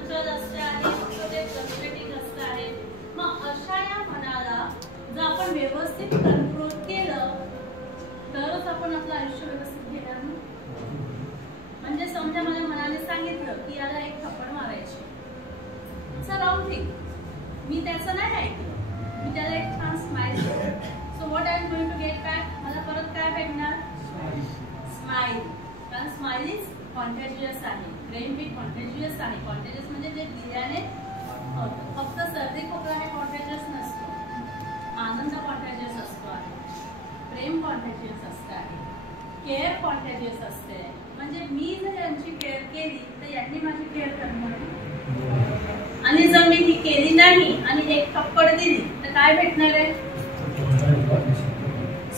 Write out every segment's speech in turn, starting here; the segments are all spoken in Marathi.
चंचल असते आहे, ते फ्रस्ट्रेटिंग असते आहे. मग अशा या मनाला जर आपण व्यवस्थित कंट्रोल केलं तरच आपण आपलं आयुष्य व्यवस्थित घेणार ना. म्हणजे समजा मला मनाने सांगितलं की याला एक थप्पड मारायची, इट्स अ रॉंग थिंग. मी त्याचं नाही ऐकलं, मी त्याला एक छान स्माइल दिली. So what I am going to get back, मला परत काय भेटणार? स्माइल. कारण स्माइल इज कॉन्टॅजियस आहे. प्रेम ही कॉन्टॅजियस आहे. कॉन्टॅजियस म्हणजे जे दिल्याने होतं. फक्त सर्दी खोकला हे कॉन्टॅजियस नसतो, आनंद कॉन्टॅजियस असतो आहे, प्रेम कॉन्टॅजियस असते आहे, केअर कॉन्टॅजियस असते. म्हणजे मी जर यांची केअर केली तर यांनी माझी केअर करणार, आणि जर मी ती केली नाही आणि एक थप्पड दिली तर काय भेटणार आहे?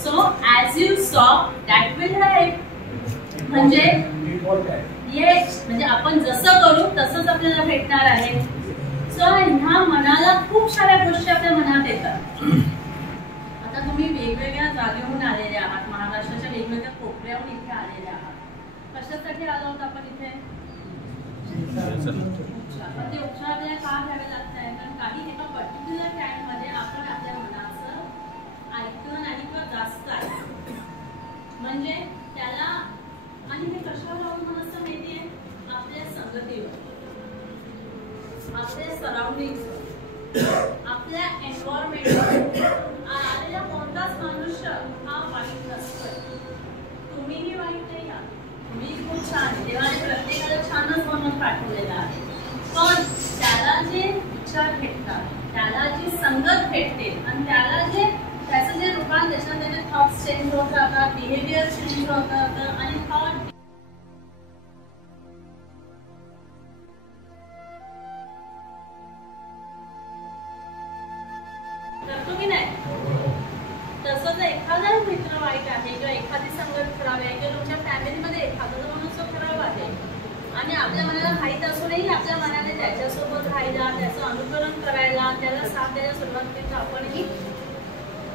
सो ॲज यू सॉ दॅट विल हेल्प. म्हणजे येस, म्हणजे आपण जसं करू तसंच आपल्याला भेटणार आहे. सो ह्या मनाला खूप साऱ्या गोष्टी आपल्या मनात येतात. आता तुम्ही वेगवेगळ्या जागेहून आलेले आहात, महाराष्ट्राच्या वेगवेगळ्या कोपऱ्याहून इथे आलेले आहात. कशासाठी आलो आहोत आपण इथे? पण ते उपचार आपल्याला का घ्यावे लागत आहे? कारण काही एका पर्टिक्युलर टाइममध्ये आपण आपल्या मनाचं ऐकलं नाही किंवा जास्त आहे, म्हणजे त्याला. आणि हे कशावर अवलंबून असतं माहिती आहे? आपल्या संगतीवर, आपल्या सराउंडिंग्सवर, आपल्या एन्व्हायरमेंटवर. आलेला कोणताच मनुष्य हा वाईट नसतोय. तुम्हीही वाईट नाही आहात, तुम्ही खूप छान. देवाने प्रत्येकाला छानच म्हणून पाठवलेला आहे. पण त्याला जे विचार भेटतात, त्याला जी संगत भेटते, आणि त्याला जे त्याचं जे रूपांतर, त्याचे थॉट्स चेंज होत राहतात, बिहेवियर चेंज होत राहतं, आणि थॉट करतो की नाही. तसं जर एखादा मित्र वाईट आहे किंवा एखादी संगत खराब आहे किंवा तुमच्या फॅमिलीमध्ये एखादा मनुष्य खराब आहे आणि आपल्या मनाला माहीत असूनही आपल्या मनाने त्याच्यासोबत राहायला, त्याचं अनुकरण करायला, त्याला साथ द्यायला सुरुवात केली तर आपणही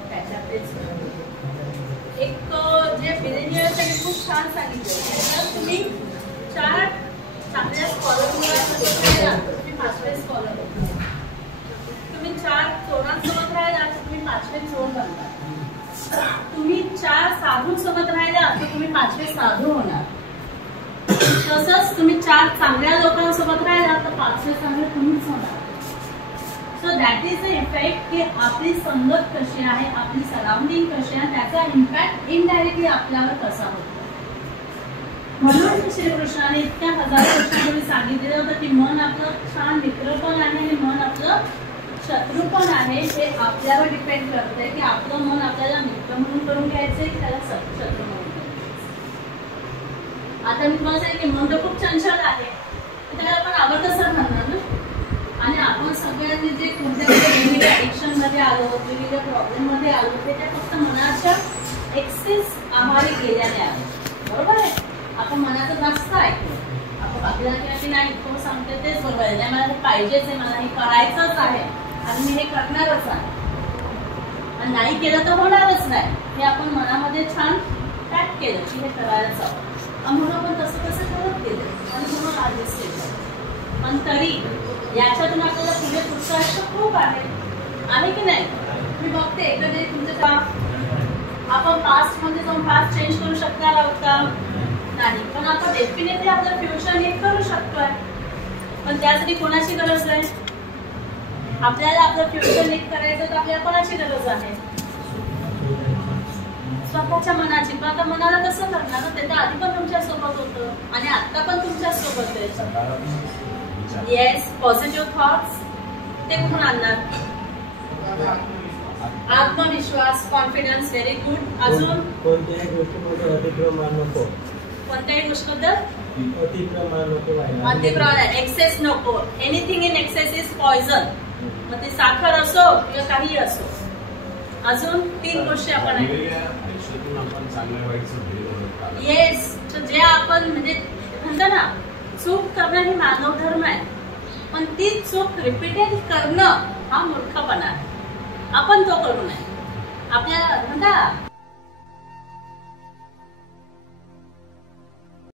त्याच्यातच. एक जे बिलिनियर्सने खूप छान सांगितलं, तुम्ही 4 चांगल्या स्कॉलर तुम्ही 5वे स्कॉलर होता. तुम्ही 4 चोरांसोबत राहिला तर तुम्ही 5वे चोर बनता. तुम्ही 4 साधूंसोबत राहिला तर तुम्ही 5वे साधू होणार. तसंच तुम्ही 4 चांगल्या लोकांसोबत राहिला तर 5वे चांगले तुम्हीच होणार. So that is the effect की आपली संगत कशी आहे, आपली सराउंडिंग कशी आहे, त्याचा इम्पॅक्ट इनडायरेक्टली आपल्यावर कसा होतो. म्हणून श्रीकृष्णाने इतक्या हजार वर्षांपूर्वी सांगितलेलं होतं की मन आपलं छान मित्र पण आहे आणि मन आपलं शत्रू पण आहे. हे आपल्यावर डिपेंड करते की आपलं मन आपल्याला मित्र म्हणून करून घ्यायचंय की त्याला शत्रू म्हणून घ्यायचं. आता मी तुम्हाला सांगितलं की मन तर खूप चंचल आहे, त्याला आपण आवडतच राहणार ना. आणि आपण सगळ्यांनी जे कोणत्या वेगवेगळ्या ऍडिक्शन मध्ये आलो, वेगवेगळ्या प्रॉब्लेम मध्ये आलो, ते त्या फक्त मनाच्या एक्सेस आहारी गेल्याने आलो. बरोबर आहे. आपण मनाचं जास्त ऐकतो, आपण आपल्याला की नाही तो सांगते तेच बरोबर आहे, नाही मला हे पाहिजेच आहे, मला हे करायचंच आहे आणि मी हे करणारच आहे, आणि नाही केलं तर होणारच नाही, हे आपण मनामध्ये छान पॅक केलं की हे करायलाच हवं. म्हणून आपण तसं तसं करत गेलं आणि म्हणून आधीच केलं. पण तरी याच्यातून आपल्याला पुढे पुढचं आयुष्य खूप आहे की नाही. मी बघते कधी तुमचं का आपण पास्ट मध्ये जाऊन पास्ट चेंज करू शकणार आहोत का? नाही. पण आपण डेफिनेटली आपलं फ्युचर नीट करू शकतोय. पण त्यासाठी कोणाची गरज आहे? आपल्याला आपलं फ्युचर नीट करायचं तर आपल्याला कोणाची गरज आहे? स्वतःच्या मनाची. पण आता मनाला कसं करणार? ते तर आधी पण तुमच्या सोबत होतं आणि आता पण तुमच्या सोबत आहे. येस, पॉझिटिव्ह थॉट्स ते कुठून आणणार? आत्मविश्वास, कॉन्फिडन्स. Very good. अजून कोणत्याही गोष्टीमध्ये अतिप्रमाण नको. कोणत्याही गोष्टीबद्दल अतिप्रमाण नको. अतिप्रमाण, एक्सेस नको. Anything in excess is poison. मग ते साखर असो किंवा काही असो. अजून 3 गोष्टी आपण येस, जे आपण म्हणजे म्हणतो ना, चूक करणं ही मानव धर्म आहे, पण ती चूक रिपीटेड करणं हा मूर्खपणा आहे. आपण तो करू नये. आपल्या म्हणता